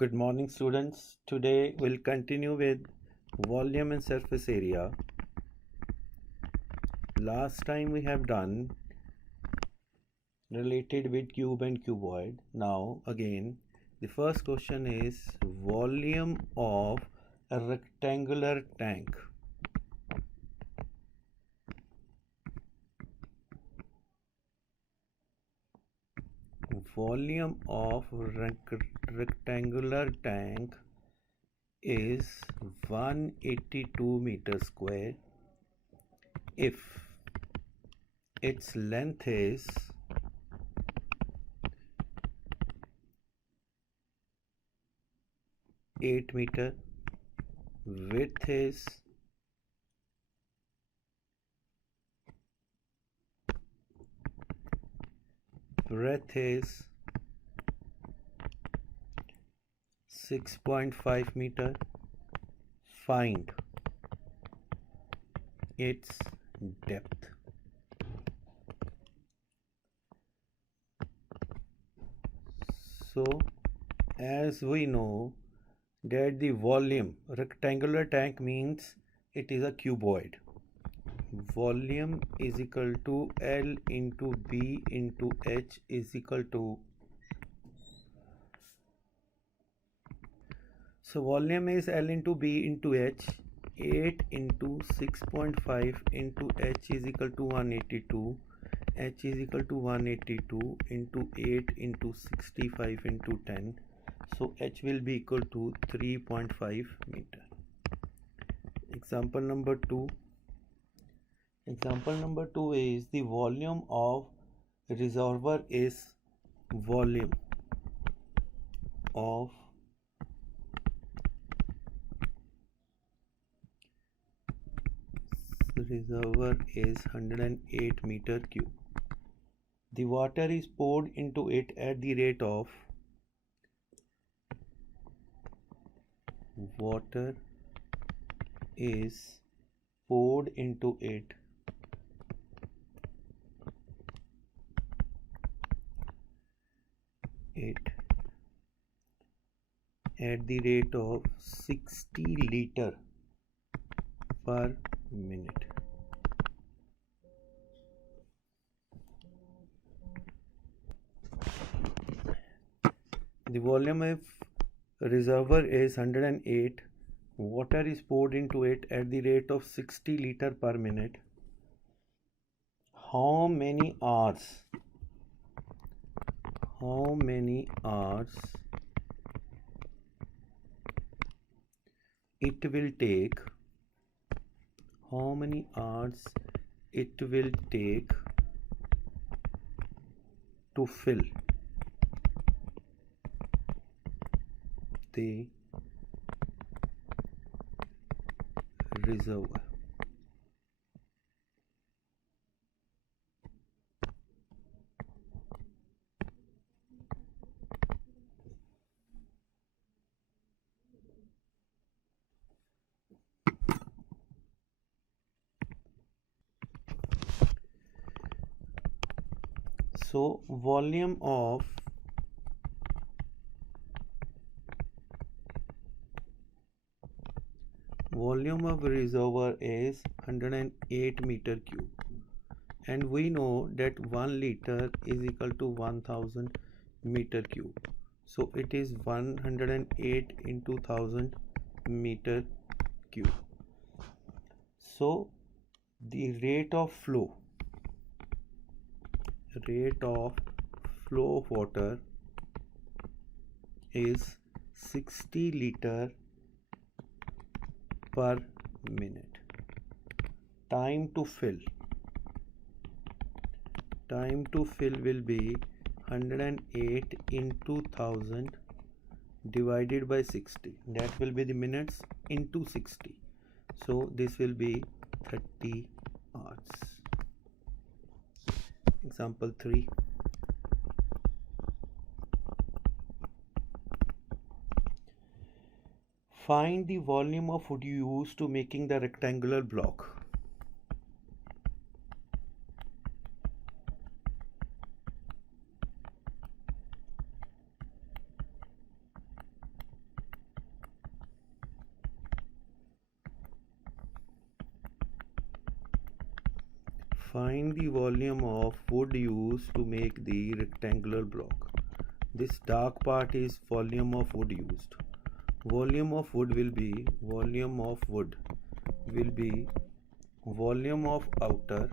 Good morning, students. Today we'll continue with volume and surface area. Last time we have done related with cube and cuboid. Now again, the first question is volume of a rectangular tank. Volume of rectangular tank is 182 meters square if its length is 8 meter, width is 6.5 meter. Find its depth. So as we know that the volume rectangular tank means it is a cuboid. Volume is equal to L into B into H is equal to, so volume is L into B into H. 8 into 6.5 into H is equal to 182. H is equal to 182 into 8 into 65 into 10. So H will be equal to 3.5 meter. Example number 2. Example number 2 is the volume of reservoir is volume of reservoir is 108 meter cube. The water is poured into it at the rate of water is poured into it at the rate of 60 liter per minute. The volume of reservoir is 108. Water is poured into it at the rate of 60 liter per minute. How many hours it will take to fill the reservoir. So volume of reservoir is 108 meter cube, and we know that 1 liter is equal to 1000 meter cube. So it is 108 into 1000 meter cube. So the rate of flow of water is 60 liter per minute. Time to fill will be 108 into 1000 divided by 60. That will be the minutes into 60. So this will be 30 hours. Example 3. Find the volume of wood used to making the rectangular block. Find the volume of wood used to make the rectangular block. This dark part is volume of wood used. Volume of wood will be volume of outer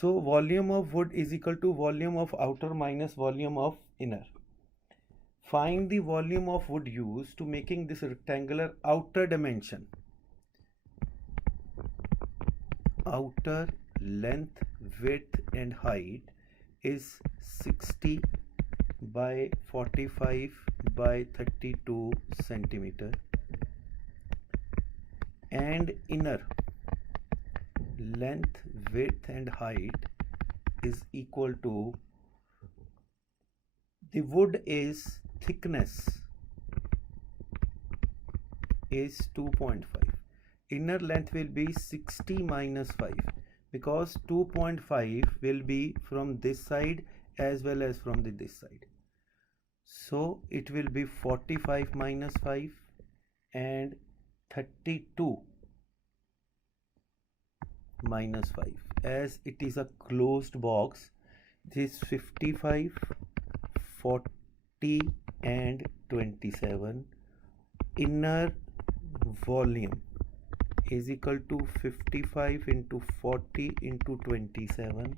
So volume of wood is equal to volume of outer minus volume of inner. Find the volume of wood used to making this rectangular outer dimension. Outer length, width and height is 60 by 45 by 32 centimeter, and inner length, width and height is equal to the wood is thickness is 2.5. Inner length will be 60 minus 5 because 2.5 will be from this side as well as from this side. So it will be 45 minus 5 and 32 minus 5. As it is a closed box, this 55, 40 and 27. Inner volume is equal to 55 into 40 into 27,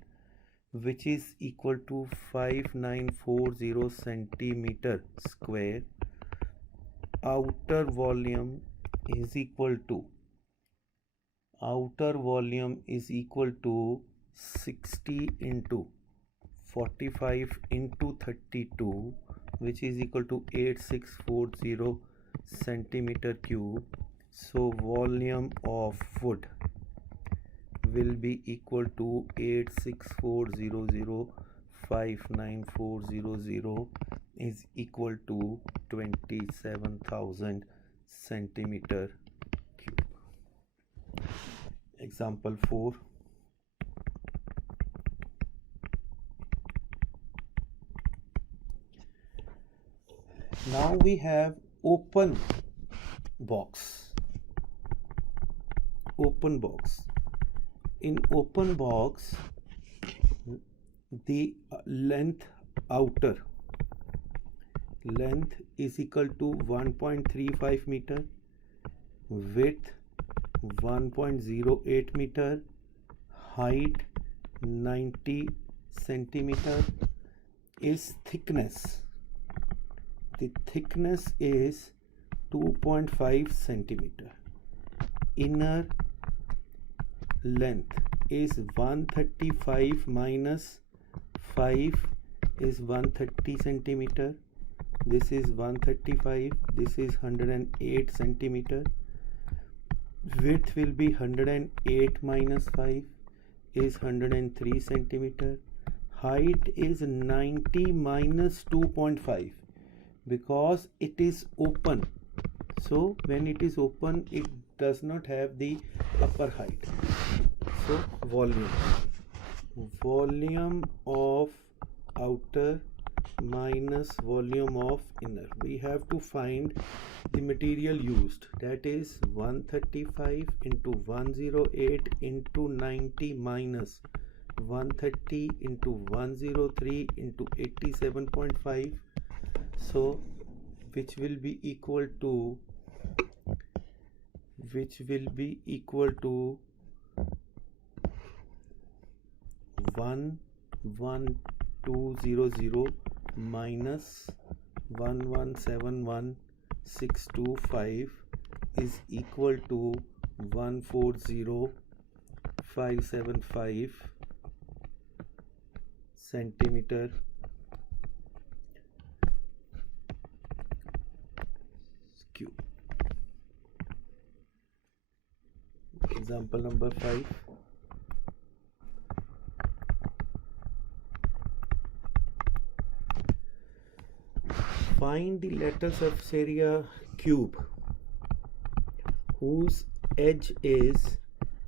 which is equal to 5940 centimeter square. Outer volume is equal to 60 into 45 into 32, which is equal to 8640 centimeter cube. So volume of wood will be equal to 8640059400 is equal to 27,000 centimeter cube. Example 4. Now we have open box. In open box, the outer length is equal to 1.35 meter, width 1.08 meter, height 90 centimeter is thickness. The thickness is 2.5 centimeter. Inner length is 135 minus 5 is 130 centimeter. This is 135. This is 108 centimeter. Width will be 108 minus 5 is 103 centimeter. Height is 90 minus 2.5 because it is open. So when it is open, it does not have the upper height. So volume of outer minus volume of inner. We have to find the material used, that is 135 into 108 into 90 minus 130 into 103 into 87.5. So which will be equal to 11200 minus 1171625 is equal to 140575 centimeter cube. Example number 5. Find the lateral surface area cube whose edge is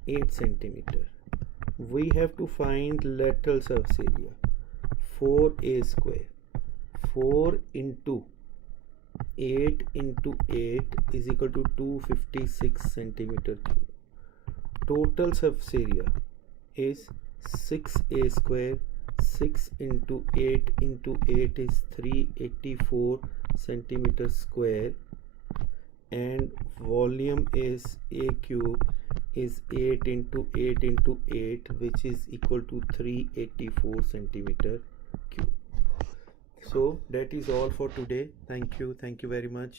8 centimeter. We have to find lateral surface area. 4a square. 4 into 8 into 8 is equal to 256 centimeter cube. Total surface area is 6a square. 6 into 8 into 8 is 384 centimeter square, and volume is a cube is 8 into 8 into 8, which is equal to 384 centimeter cube. So that is all for today. Thank you very much.